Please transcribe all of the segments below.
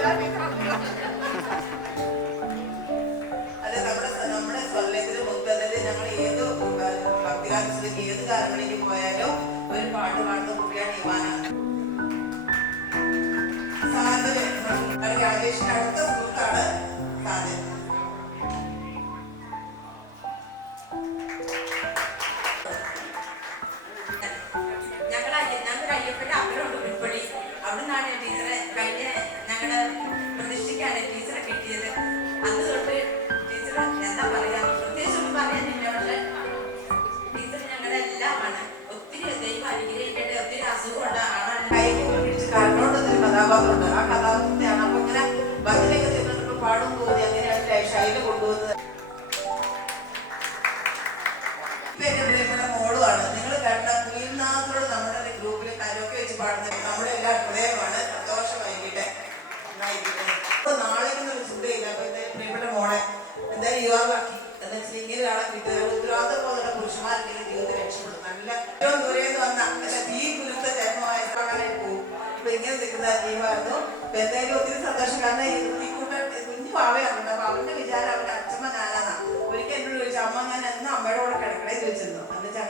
അതെ, നമ്മുടെ സ്വരത്തിന് മുൻപതിൽ ഞങ്ങൾ ഏത് ഭക്തികാലത്തിലേക്ക് ഏത് കാലങ്ങളിലേക്ക് പോയാലും ഒരു പാട്ട് പാടുന്ന കുട്ടിയാണ് ഇവാന. രാജേഷിന്റെ അടുത്ത സുഹൃത്താണ് സാധന. ഞങ്ങളുടെ അയ്യപ്പന്റെ അമ്പലമുണ്ട് ഉൾപ്പടി. അവിടെ നിന്നാണ് ടീച്ചറെ കഴിഞ്ഞ ഞങ്ങളുടെ പ്രതിഷ്ഠിക്കാണ് ടീച്ചറെ കിട്ടിയത്. അന്ന് തൊട്ട് ടീച്ചർ എന്താ പറയാ, പ്രത്യേകിച്ച് ഒന്നും പറയാനില്ല. പക്ഷെ ടീച്ചർ ഞങ്ങളുടെ എല്ലാമാണ്. ഒത്തിരി ദൈവം അനുഗ്രഹിക്കട്ടെ. ഒത്തിരി അസുഖമുള്ള ആളാണ്. കണ്ണോട്ടൊരു കഥാപാത്രമുണ്ട്. ആ കഥാപാത്രത്തെയാണ് അപ്പൊ ഇങ്ങനെ ഭജനയൊക്കെ ചെന്നിട്ട് പാടും തോന്നി അങ്ങനെയാണ് ശൈല കൊണ്ടുവന്നത്. ഇപ്പൊ എന്റെ പ്രിയപ്പെട്ട മോളുമാണ്. നിങ്ങൾ കണ്ട കുയിൽനാഥോട് നമ്മുടെ ഗ്രൂപ്പിൽ കരോക്കെ വെച്ച് പാടുന്നത് നമ്മുടെ എല്ലാ ഹൃദയമാണ്. സന്തോഷമായിരിക്കട്ടെ. നാളെ ഒരു ചിന്തയില്ല. അപ്പൊ എന്തായാലും പ്രിയപ്പെട്ട മോളെ എന്തായാലും യുവാവാക്കി എന്ന് വെച്ചാൽ ഇങ്ങനെ ഒരാളെ കിട്ടുക ഉത്തരവാദിത്തം പോലുള്ള പുരുഷന്മാർക്കെങ്കിലും ജീവിതത്തിൽ രക്ഷപ്പെടും. നല്ല ഏറ്റവും ദൂരേന്ന് വന്ന അല്ല തീ കുരുത്ത ജന്മമായി പോകും. ഇപ്പൊ ഇങ്ങനെ നിൽക്കുന്ന ജീവായിരുന്നു. അപ്പൊ എന്തായാലും ഒത്തിരി സന്തോഷം. കാരണം ഈ കൂട്ടം കുഞ്ഞു പാവയാണ്. അപ്പൊ അവന്റെ വിചാരം അവന്റെ അച്ഛമ്മ ഞാനാണ്. ഒരിക്കൽ എന്നോട് ചോദിച്ചു, അമ്മ ഞാൻ എന്നാ അമ്മയുടെ കൂടെ കിടക്കണേ ചോദിച്ചിരുന്നു. എന്നുവെച്ചാൽ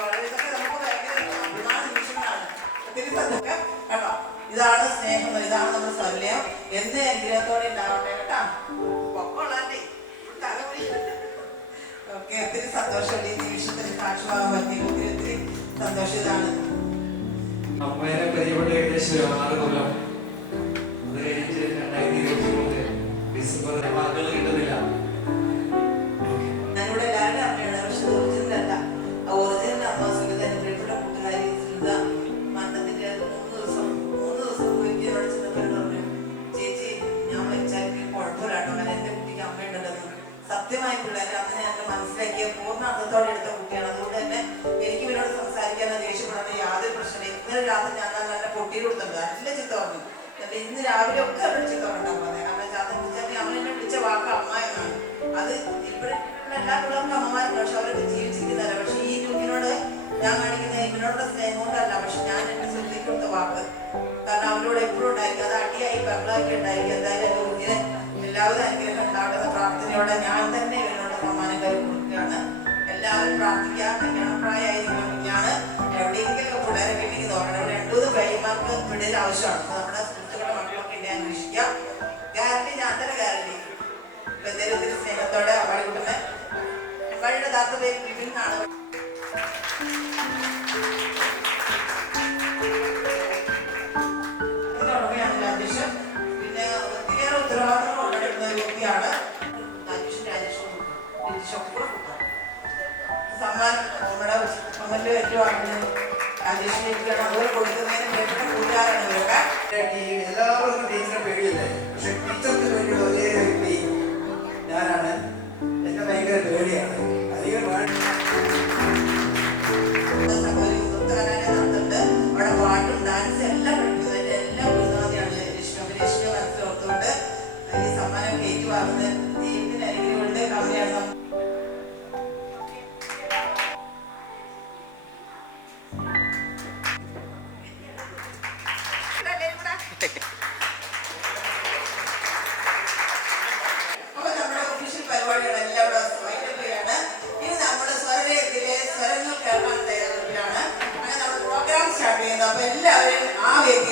വളരെ ഇതൊക്കെ നമുക്ക് ഭയങ്കര അഭിമാന നിമിഷങ്ങളാണ്. ഒത്തിരി സന്തോഷം കേട്ടോ. ഇതാണ് സ്നേഹം, ഇതാണ് നമ്മുടെ സ്വല്യം. എന്ത് അനുഗ്രഹത്തോടെ ഉണ്ടാവട്ടെ കേട്ടാ. പൊക്കമുള്ളേ തലമുടി. ഓക്കെ, ഒത്തിരി സന്തോഷമുണ്ട് ഈ നിമിഷത്തിന് സാക്ഷ്യമാകാൻ പറ്റി. ഒത്തിരി ഒത്തിരി സന്തോഷം. ഇതാണ് അമ്മേനെ പരിചയപ്പെട്ട ഏകദേശം 6 കൊല്ലം. അത് കഴിഞ്ഞിട്ട് 2023 ഡിസംബർ വാക്കുകൾ കിട്ടുന്നില്ല. ഞാനിവിടെ എല്ലാവരുടെ അമ്മയാണ്. പക്ഷെ ഒറിജിനലല്ല. ഒറിജിനൽ അമ്മ സുഗത എന്റെ പ്രിയപ്പെട്ട കൂട്ടുകാരി സുഗത മരണത്തിന്റെ 3 ദിവസം പോയി എന്നോട് ചെന്നപ്പോൾ പറഞ്ഞു, ചേച്ചി ഞാൻ വെച്ചാൽ കുഴപ്പമില്ലാട്ടോ, കാരണം എന്റെ കുട്ടിക്ക് അമ്മയുണ്ടല്ലോ. സത്യമായ പിള്ളേരെ അന്ന് ഞാൻ മനസ്സിലാക്കിയ പൂർണ്ണ അർത്ഥത്തോടെ എടുത്ത കുട്ടിയാണ്. അതുകൊണ്ട് തന്നെ എനിക്ക് ഇവരോട് സംസാരിക്കാനോ ദേഷ്യപ്പെടാനോ യാതൊരു പ്രശ്നമില്ല. ഇന്നലെ രാത്രി ഞാൻ നല്ല പൊട്ടിയിൽ കൊടുത്തിട്ടുണ്ട്. നല്ല ചിത്ത പറഞ്ഞു. ഇന്ന് രാവിലെ ഒക്കെ അവരുടെ ചിത്ത ഉണ്ടാകാൻ പറഞ്ഞത്. കാരണം ജാതം വിളിച്ചാൽ അവരെന്നെ വിളിച്ച വാക്ക് അമ്മ എന്നാണ്. അത് ഇവിടെ എല്ലാ പിള്ളേർക്കും അമ്മമാരുണ്ട്. പക്ഷെ അവരൊക്കെ ജീവിച്ചിരിക്കുന്നതല്ല. പക്ഷെ ഈ കുഞ്ഞിനോട് ഞാൻ കാണിക്കുന്ന ഇവനോടുള്ള സ്നേഹം കൊണ്ടല്ല. പക്ഷെ ഞാൻ എന്നെ ശ്രദ്ധിക്ക് കൊടുത്ത വാക്ക്. കാരണം അവരോട് എപ്പോഴും ഉണ്ടായിരിക്കും. അത് അടിയായി ബഹളമൊക്കെ ഉണ്ടായിരിക്കും. എന്തായാലും എൻ്റെ കുഞ്ഞിന് എല്ലാവരും അനുഗ്രഹം ഉണ്ടാകുന്ന പ്രാർത്ഥനയോടെ ഞാൻ തന്നെ ഇവനോട് സമ്മാനം കരു കൊടുക്കുകയാണ്. എല്ലാവരും പ്രാർത്ഥിക്കാം. കല്യാണപ്രായമായിരിക്കണം കുഞ്ഞാണ്. എവിടെയെങ്കിലും പിള്ളേരെ വീട്ടിലേക്ക് നോക്കണം. 2-3 വൈമാർക്ക് പിള്ളേർ ആവശ്യമാണ്. നമ്മുടെ സുഹൃത്തുക്കളുടെ മക്കളൊക്കെ ഉണ്ടെങ്കിൽ അന്വേഷിക്കാം. ഗ്യാരണ്ടി ഞാൻ തന്നെ ഗ്യാരണ്ടി. എന്തായാലും ഒത്തിരി സ്നേഹത്തോടെ അമ്പാടി കൂട്ടുന്നത്. അമ്പാടിയുടെ യഥാർത്ഥ പേര് വിപിൻ എന്നാണ്. ഉടമയാണ് അധ്യക്ഷൻ. പിന്നെ ഒത്തിരിയേറെ ഉത്തരവാദിത്തങ്ങൾ കൊണ്ടെടുക്കുന്ന ഒരു വ്യക്തിയാണ് സമ്മാനം. നമ്മുടെ കമ്മലിൽ ഏറ്റുവാങ്ങുന്നത് രാജേഷിനെയാണ്. അതുപോലെ കൊടുക്കുന്നതിന് പ്രിയപ്പെട്ട കൂട്ടുകാരാണ് ഇവരൊക്കെ. എല്ലാവർക്കും ടീച്ചറെ പേടിയില്ലേ? പക്ഷെ ടീച്ചർക്ക് പേടിയുള്ള ഒരേ വ്യക്തി ഞാനാണ്. എന്നെ ഭയങ്കര പേടിയാണ്. അധികം നടത്തുന്നുണ്ട്. അവിടെ പാട്ടും ഡാൻസും എല്ലാം പഠിക്കുന്നതിന്റെ എല്ലാം ഉന്നതിയാണ് ലക്ഷ്മി മനസ്സിലോർത്തുകൊണ്ട് ഈ സമ്മാനം ഏറ്റുവാങ്ങുന്നത് ദൈവത്തിന് അനുഗ്രഹമുണ്ട്. കമ്മിയാണ്. അപ്പൊ നമ്മുടെ ഒഫീഷ്യൽ പരിപാടികളെല്ലാം ഇവിടെ വൈകിട്ടുകയാണ്. ഇനി നമ്മുടെ സ്വരലയത്തിലെ സ്വരങ്ങൾ കേൾക്കാൻ തയ്യാറെടുപ്പിലാണ്. അങ്ങനെ നമ്മുടെ പ്രോഗ്രാം സ്റ്റാർട്ട് ചെയ്യുന്നത്. അപ്പൊ എല്ലാവരും ആ വേദി